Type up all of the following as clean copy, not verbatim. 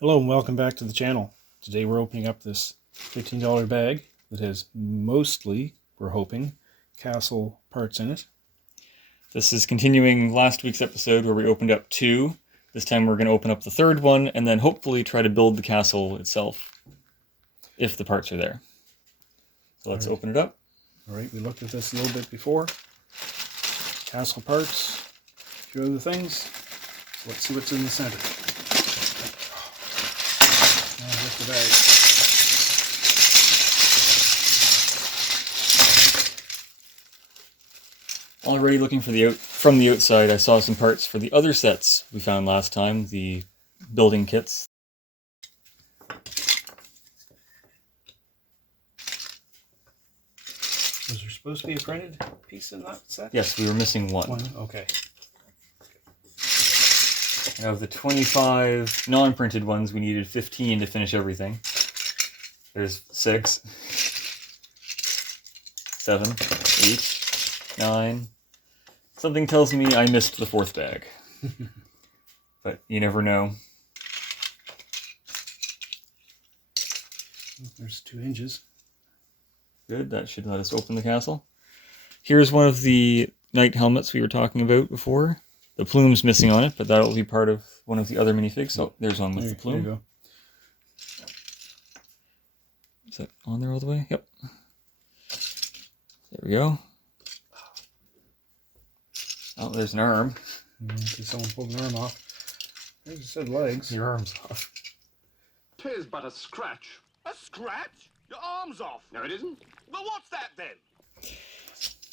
Hello and welcome back to the channel. Today we're opening up this $15 bag that has mostly, we're hoping, castle parts in it. This is continuing last week's episode where we opened up two. This time we're going to open up the third one and then hopefully try to build the castle itself, if the parts are there. So let's open it up. Alright, we looked at this a little bit before. Castle parts, a few other things. Let's see what's in the center. Lift the bag. Already looking for from the outside, I saw some parts for the other sets we found last time, the building kits. Was there supposed to be a printed piece in that set? Yes, we were missing one. Okay. Of the 25 non-printed ones, we needed 15 to finish everything. There's 6, 7, 8, 9. Something tells me I missed the fourth bag. But you never know. There's 2 hinges. Good, that should let us open the castle. Here's one of the knight helmets we were talking about before. The plume's missing on it, but that'll be part of one of the other minifigs. So there's one with the plume. There you go. Is that on there all the way? Yep. There we go. Oh, there's an arm. See someone pulled an arm off. I just said legs. Your arm's off. 'Tis but a scratch. A scratch? Your arm's off. No, it isn't. Well, what's that then?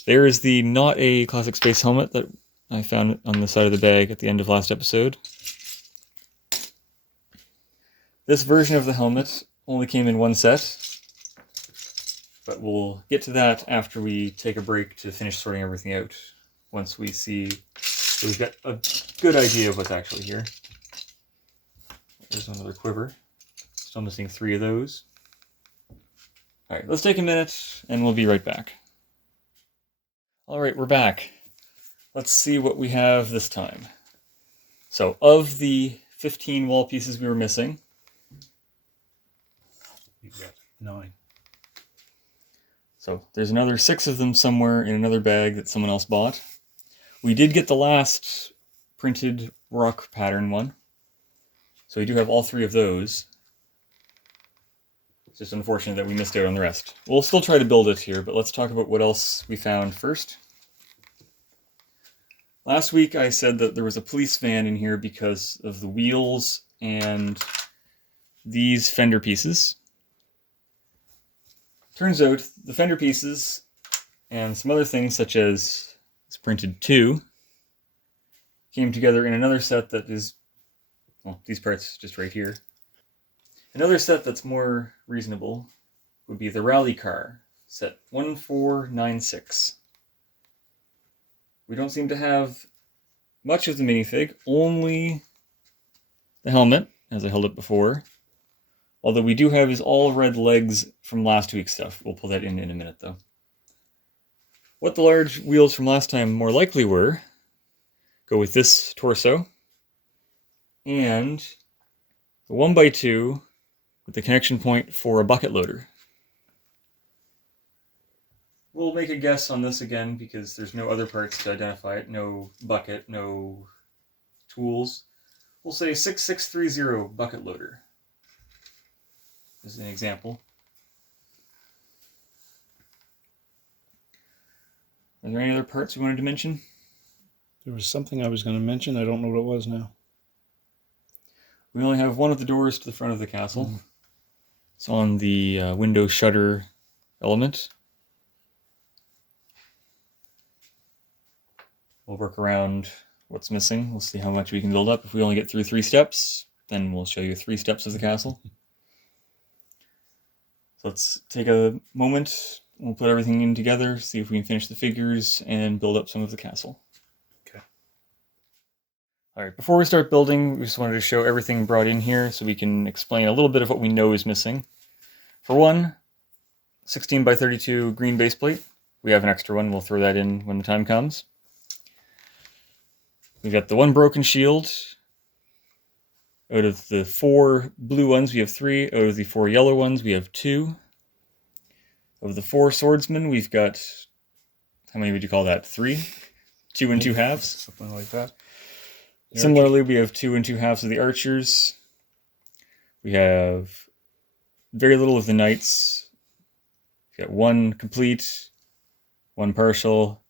There is the not a classic space helmet that I found on the side of the bag at the end of last episode. This version of the helmet only came in one set, but we'll get to that after we take a break to finish sorting everything out. Once we see that we've got a good idea of what's actually here. There's another quiver. Still missing 3 of those. Alright, let's take a minute and we'll be right back. Alright, we're back. Let's see what we have this time. So, of the 15 wall pieces we were missing, You've got 9. so there's another 6 of them somewhere in another bag that someone else bought. We did get the last printed rock pattern one, so we do have all 3 of those. It's just unfortunate that we missed out on the rest. We'll still try to build it here, but let's talk about what else we found first. Last week I said that there was a police van in here because of the wheels and these fender pieces. Turns out the fender pieces and some other things such as this printed 2 came together in another set that is, well, these parts just right here. Another set that's more reasonable would be the rally car, set 1496. We don't seem to have much of the minifig, only the helmet, as I held it before. Although we do have his all red legs from last week's stuff. We'll pull that in a minute, though. What the large wheels from last time more likely were, go with this torso, and the 1x2 with the connection point for a bucket loader. We'll make a guess on this again because there's no other parts to identify it. No bucket, no tools. We'll say 6630 bucket loader as an example. Are there any other parts you wanted to mention? There was something I was going to mention. I don't know what it was now. We only have one of the doors to the front of the castle. It's on the window shutter element. We'll work around what's missing. We'll see how much we can build up. If we only get through 3 steps, then we'll show you 3 steps of the castle. So let's take a moment. We'll put everything in together, see if we can finish the figures, and build up some of the castle. Okay. Alright, before we start building, we just wanted to show everything brought in here so we can explain a little bit of what we know is missing. For one, 16x32 green base plate. We have an extra one. We'll throw that in when the time comes. We've got the one broken shield, Out of the 4 blue ones, we have 3. Out of the 4 yellow ones, we have 2. Of the 4 swordsmen, we've got, how many would you call that? 3? 2 and 2 halves? Something like that. Similarly, we have 2 and 2 halves of the archers. We have very little of the knights. We've got 1 complete, 1 partial.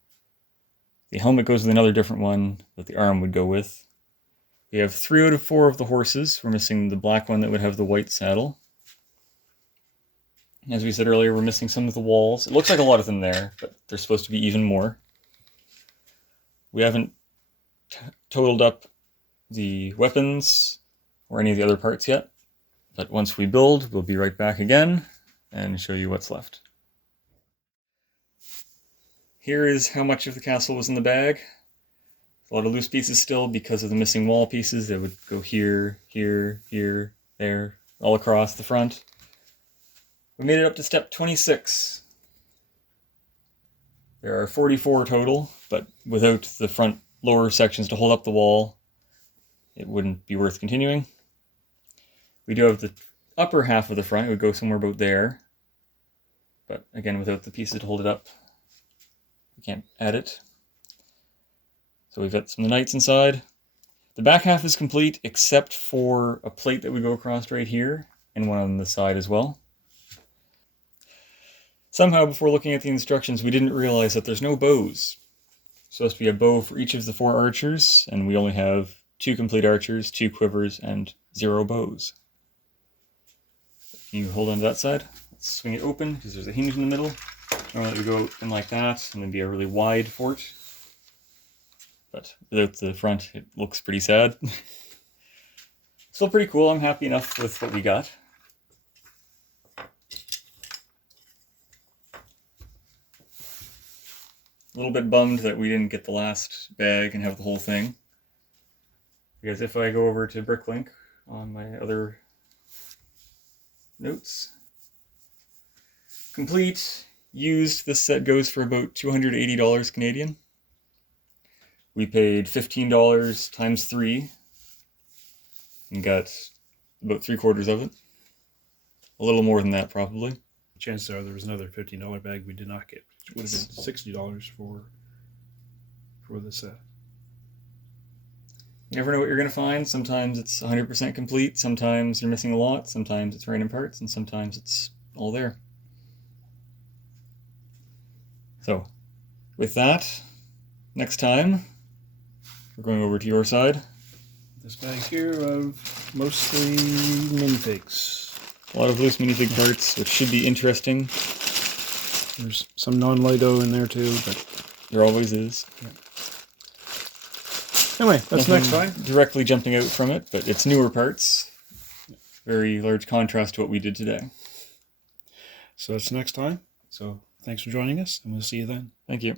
The helmet goes with another different one that the arm would go with. We have 3 out of 4 of the horses. We're missing the black one that would have the white saddle. As we said earlier, we're missing some of the walls. It looks like a lot of them there, but there's supposed to be even more. We haven't totaled up the weapons or any of the other parts yet, but once we build, we'll be right back again and show you what's left. Here is how much of the castle was in the bag. A lot of loose pieces still because of the missing wall pieces that would go here, here, here, there, all across the front. We made it up to step 26. There are 44 total, but without the front lower sections to hold up the wall, it wouldn't be worth continuing. We do have the upper half of the front. It would go somewhere about there. But again, without the pieces to hold it up, we can't add it. So we've got some of the knights inside. The back half is complete, except for a plate that would go across right here, and one on the side as well. Somehow, before looking at the instructions, we didn't realize that there's no bows. It's supposed to be a bow for each of the 4 archers, and we only have 2 complete archers, 2 quivers, and 0 bows. Can you hold on to that side? Let's swing it open, because there's a hinge in the middle. Normally we go in like that, and then be a really wide fort. But without the front, it looks pretty sad. Still pretty cool. I'm happy enough with what we got. A little bit bummed that we didn't get the last bag and have the whole thing. Because if I go over to Bricklink on my other notes, complete, used, this set goes for about $280 Canadian. We paid $15 times 3 and got about 3/4 of it. A little more than that, probably. Chances are there was another $15 bag we did not get, which would have been $60 for the set. You never know what you're going to find. Sometimes it's 100% complete, sometimes you're missing a lot, sometimes it's random parts, and sometimes it's all there. So, with that, next time, we're going over to your side. This bag here of mostly minifigs. A lot of loose minifig parts, which should be interesting. There's some non-Lido in there too, but There always is. yeah. Anyway, that's next Nothing time. directly jumping out from it, but it's newer parts. Very large contrast to what we did today. So that's next time. So thanks for joining us, and we'll see you then. Thank you.